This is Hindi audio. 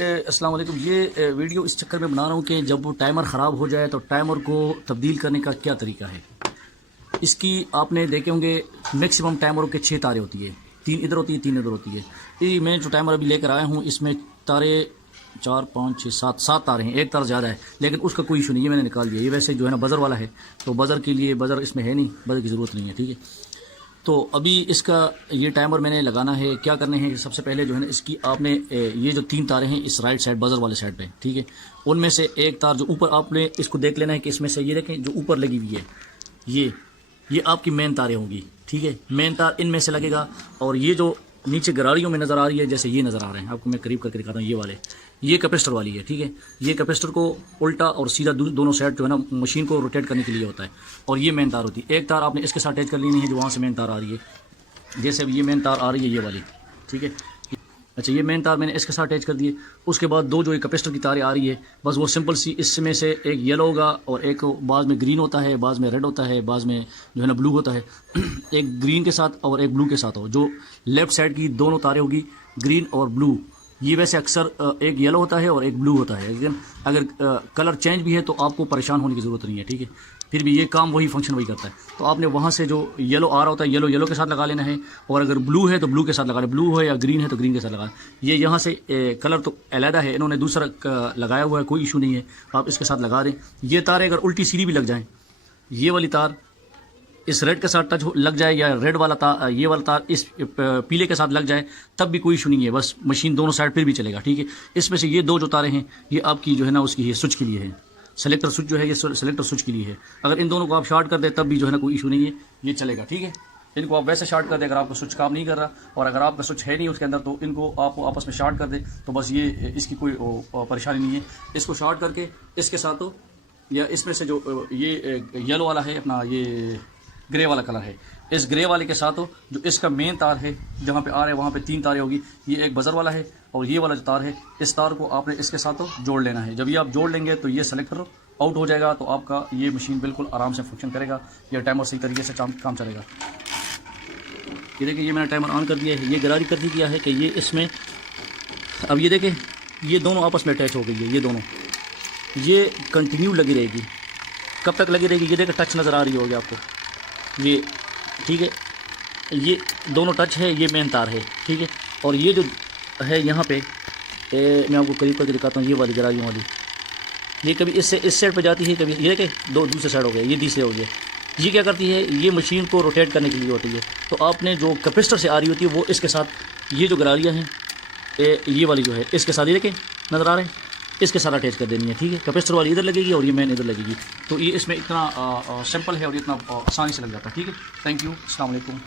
अस्सलाम वालेकुम। ये वीडियो इस चक्कर में बना रहा हूँ कि जब वो टाइमर ख़राब हो जाए तो टाइमर को तब्दील करने का क्या तरीका है। इसकी आपने देखे होंगे मैक्सिमम टाइमरों के 6 तारे होती है, 3 इधर होती है 3 इधर होती है। ये मैं जो टाइमर अभी लेकर आया हूँ इसमें तारे 4 5 6 7 तारे हैं, एक तार ज़्यादा है लेकिन उसका कोई इशू नहीं है, मैंने निकाल दिया। ये वैसे जो है ना बज़र वाला है, तो बज़र के लिए बज़र इसमें है नहीं, बज़र की ज़रूरत नहीं है, ठीक है। तो अभी इसका ये टाइमर मैंने लगाना है। क्या करने हैं, सबसे पहले जो है ना इसकी आपने ये जो 3 तारे हैं इस राइट साइड बज़र वाले साइड पे, ठीक है, उनमें से एक तार जो ऊपर आपने इसको देख लेना है कि इसमें से ये देखें जो ऊपर लगी हुई है ये आपकी मेन तारें होंगी, ठीक है। मेन तार इनमें से लगेगा और ये जो नीचे गरारियों में नज़र आ रही है, जैसे ये नज़र आ रहे हैं आपको, मैं करीब करके दिखाता हूँ, ये वाले ये कैपेसिटर वाली है, ठीक है। ये कैपेसिटर को उल्टा और सीधा दोनों साइड जो है ना मशीन को रोटेट करने के लिए होता है। और ये मेन तार होती है। एक तार आपने इसके साथ अटैच कर लेनी है जो वहाँ से मेन तार आ रही है, जैसे अब ये मेन तार आ रही है ये वाली, ठीक है। अच्छा, ये मेन तार मैंने इसके साथ अटैच कर दिए। उसके बाद दो जो कैपेसिटर की तारें आ रही है, बस वो सिंपल सी, इसमें से एक येलो होगा और एक बाद में ग्रीन होता है, बाद में रेड होता है, बाद में जो है ना ब्लू होता है। एक ग्रीन के साथ और एक ब्लू के साथ हो, जो लेफ्ट साइड की दोनों तारें होगी ग्रीन और ब्लू। ये वैसे अक्सर एक येलो होता है और एक ब्लू होता है, लेकिन अगर कलर चेंज भी है तो आपको परेशान होने की ज़रूरत नहीं है, ठीक है। फिर भी ये काम वही फंक्शन वही करता है। तो आपने वहाँ से जो येलो आ रहा होता है येलो के साथ लगा लेना है, और अगर ब्लू है तो ब्लू के साथ लगा लेना, ब्लू है या ग्रीन है तो ग्रीन के साथ लगा। ये यहाँ से कलर तो अलहदा है, इन्होंने दूसरा लगाया हुआ है, कोई इशू नहीं है, आप इसके साथ लगा दें। ये तारें अगर उल्टी सीधी भी लग जाएँ, ये वाली तार इस रेड के साथ टच लग जाए या रेड वाला तार, ये वाला तार इस पीले के साथ लग जाए, तब भी कोई इशू नहीं है, बस मशीन दोनों साइड फिर भी चलेगा, ठीक है। इसमें से ये दो जो तारें हैं ये आपकी जो है ना उसकी स्विच के लिए है, सेलेक्टर स्विच जो है ये सेलेक्टर स्विच के लिए है। अगर इन दोनों को आप शॉर्ट कर दें तब भी जो है ना कोई इशू नहीं है, ये चलेगा, ठीक है। इनको आप वैसे शॉर्ट कर दें अगर आपका स्विच काम नहीं कर रहा, और अगर आपका स्विच है नहीं उसके अंदर तो इनको आप आपस में शॉर्ट कर दें, तो बस ये इसकी कोई परेशानी नहीं है। इसको शॉर्ट करके इसके साथ हो, या इसमें से जो ये येलो वाला है अपना, ये ग्रे वाला कलर है, इस ग्रे वाले के साथ हो, जो इसका मेन तार है जहाँ पे आ रहा है वहाँ पे 3 तारें होगी। ये एक बज़र वाला है और ये वाला जो तार है, इस तार को आपने इसके साथ जोड़ लेना है। जब ये आप जोड़ लेंगे तो ये सेलेक्टर आउट हो जाएगा, तो आपका ये मशीन बिल्कुल आराम से फंक्शन करेगा, ये टाइमर सही तरीके से काम चलेगा। ये देखिए, ये मैंने टाइमर ऑन कर दिया है, ये गरारी कर दिया है कि ये इसमें, अब ये देखें ये दोनों आपस में अटैच हो गई है, ये दोनों ये कंटिन्यू लगी रहेगी। कब तक लगी रहेगी, ये देखें टच नज़र आ रही होगी आपको, ये ठीक है, ये दोनों टच है, ये मेन तार है, ठीक है। और ये जो है यहाँ पे मैं आपको करीब करके दिखाता हूँ, ये वाली गरारियों वाली, ये कभी इससे इस साइड पे जाती है, कभी ये देखें दो दूसरे साइड हो गया, ये तीसरे हो गया। ये क्या करती है, ये मशीन को रोटेट करने के लिए होती है। तो आपने जो कैपेसिटर से आ रही होती है वो इसके साथ, ये जो गरारियाँ हैं ये वाली जो है इसके साथ, ये देखें नज़र आ रहे हैं, इसके साथ अटैच कर देनी है, ठीक है। कैपेसिटर वाली इधर लगेगी और ये मेन इधर लगेगी। तो ये इसमें इतना सिंपल है और इतना आसानी से लग जाता है, ठीक है। थैंक यू, अस्सलाम वालेकुम।